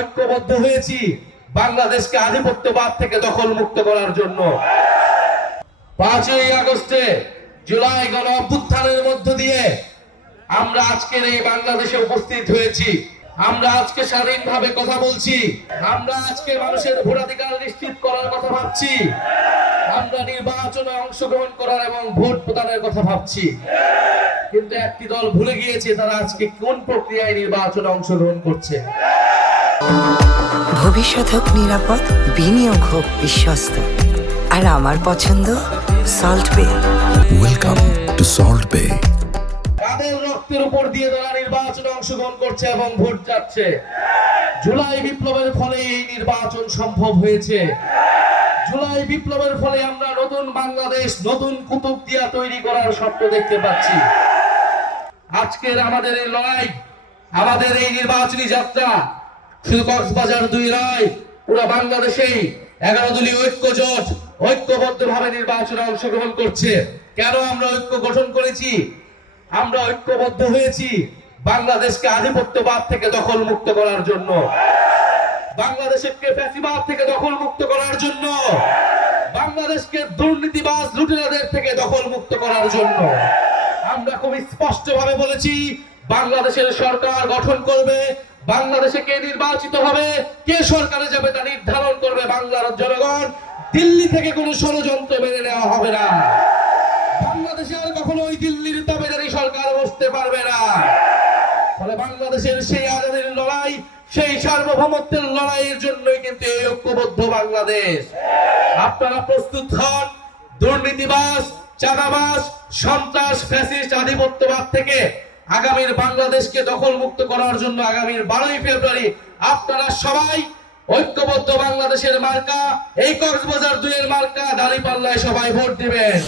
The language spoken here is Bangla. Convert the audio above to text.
ঐক্যবদ্ধ হয়েছি বাংলাদেশকে আধিপত্যবাদ থেকে দখল মুক্ত করার জন্য। 5ই আগস্টে জুলাই গণ অভ্যুত্থানের মধ্য দিয়ে আমরা আজকের এই বাংলাদেশে উপস্থিত হয়েছি। আমরা আজকে স্বাধীনভাবে কথা বলছি। আমরা আজকে মানুষের ভোটাধিকার নিশ্চিত করার কথা ভাবছি। আমরা নির্বাচনে অংশগ্রহণ করার এবং ভোট প্রদানের কথা ভাবছি। কিন্তু একটি দল ভুলে গিয়েছে তারা আজকে কোন প্রক্রিয়ায় নির্বাচনে অংশগ্রহণ করছে। ভবিষ্যৎ হোক নিরাপদ, বিনিয়োগ হোক বিশ্বস্ত, আর আমার পছন্দ সল্ট বে। ওয়েলকাম টু সল্ট বে। তাদের রক্তের উপর দিয়ে তারা নির্বাচনে অংশগ্রহণ করছে এবং ভোট যাচ্ছে। জুলাই বিপ্লবের ফলে এই নির্বাচন সম্ভব হয়েছে। জুলাই বিপ্লবের ফলে আমরা নতুন বাংলাদেশ, নতুন কুতুবদিয়া তৈরি করার স্বপ্ন দেখতে পাচ্ছি। আজকের আমাদের এই লড়াই, আমাদের এই নির্বাচনী যাত্রা শুধু কক্সবাজার 2 নয়, পুরো বাংলাদেশেই 11 দলীয় ঐক্য জোট ঐক্যবদ্ধভাবে নির্বাচনে অংশগ্রহণ করছে। কেন আমরা ঐক্য গঠন করেছি? আমরা ঐক্যবদ্ধ হয়েছি বাংলাদেশকে আধিপত্যবাদ থেকে দখল মুক্ত করার জন্য, বাংলাদেশকে ফ্যাসিবাদ থেকে দখল মুক্ত করার জন্য, বাংলাদেশকে দুর্নীতিবাজ লুটেরাদের থেকে দখল মুক্ত করার জন্য। আমরা খুব স্পষ্টভাবে বলেছি বাংলাদেশের সরকার গঠন করবে, বাংলাদেশে কে নির্বাচিত হবে, কে সরকারে যাবে তা নির্ধারণ করবে বাংলার জনগণ। দিল্লি থেকে কোনো ষড়যন্ত্র মেনে নেওয়া হবে না। বাংলাদেশে আর কখনো ওই দিল্লির দাবিদারি সরকার বসতে পারবে না। ফলে বাংলাদেশের সেই আজাদের লড়াই, সেই সার্বভৌমত্বের লড়াইয়ের জন্যই কিন্তু এই ঐক্যবদ্ধ বাংলাদেশ। আপনারা প্রস্তুত হন দুর্নীতিবাজ, চাঁদাবাজ, সন্ত্রাস, ফ্যাসিস্ট, আধিপত্যবাদ থেকে আগামীর বাংলাদেশকে দখল মুক্ত করার জন্য। আগামীর 12ই ফেব্রুয়ারি আপনারা সবাই ঐক্যবদ্ধ বাংলাদেশের মার্কা, এই কক্সবাজার 2 এর মার্কা দাঁড়িপাল্লায় সবাই ভোট দিবেন।